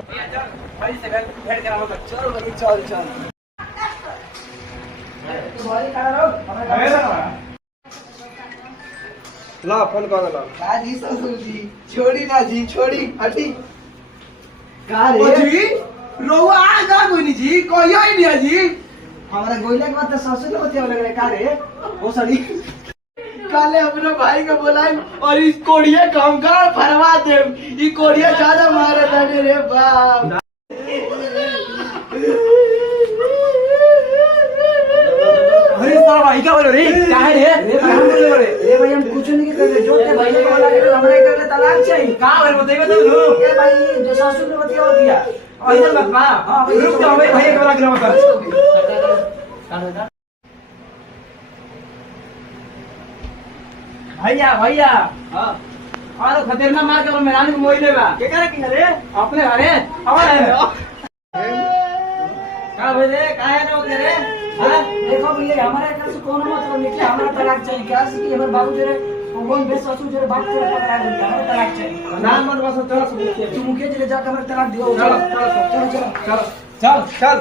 भाई से भेड़ करा होगा। चल भाई चल चल। तो भाई खड़ा रहो। हमें ला फोन कर ला। का जी ससुर जी छोड़ी ना जी छोड़ी हटी। का रे? ओ जी रोवा आ जा कोई नहीं जी कहियो ही नहीं जी। हमारा गोइला के बाद तो ससुर ने बतिया लग रहा है का रे? ओ सड़ी काले अपने भाई को बुलाई और इस कोड़िया काम का फरवा दे। ई कोड़िया ज्यादा मारे ताने रे बाप। अरे साला भाई क्या बोल रे? क्या है रे? रे भाई हम बोले रे भाई हम कुछ नहीं कर रहे जो ते भाई ने बोला कि हमरा के लिए तलाक चाहिए। का बोल बताइए तो नु। ए भाई जो ससुर ने बतिया दिया। इधर मत मार। हां रुक जाओ भाई भाई के बोला मत। भैया भैया हां और खतरनाक मार के मेरा को मोई लेबा के करे कि रे अपने घरे हमारे का बोले काहे न होते रे। हां देखो भैया हमारे घर से कोनो मतलब निकले हमरा तलाक चाहिए क्या कि हमर बाबू जो रे कौन बे ससुर जो रे बात करे पकड़ा दे हमरा तलाक चाहिए। नाम मत बस चलो सब तू मुखिया जी ले जाकर हमरा तलाक दियो। चलो चलो चलो चल चल